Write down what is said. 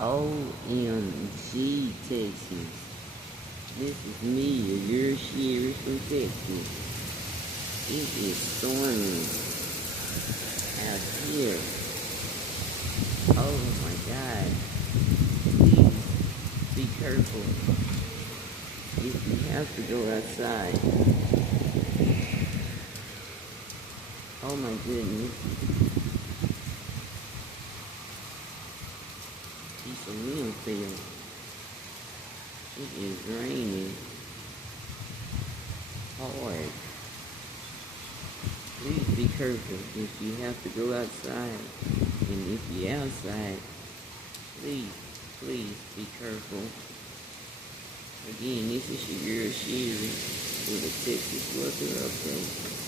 OMG, Texas. This is me, your Sherry from Texas. It is storming out here. Oh my God. Please be careful if you have to go outside. Oh my goodness. Piece of wind fell. It is raining hard. Please be careful if you have to go outside. And if you're outside, please be careful. Again, this is your girl Sherry with a Texas weather update.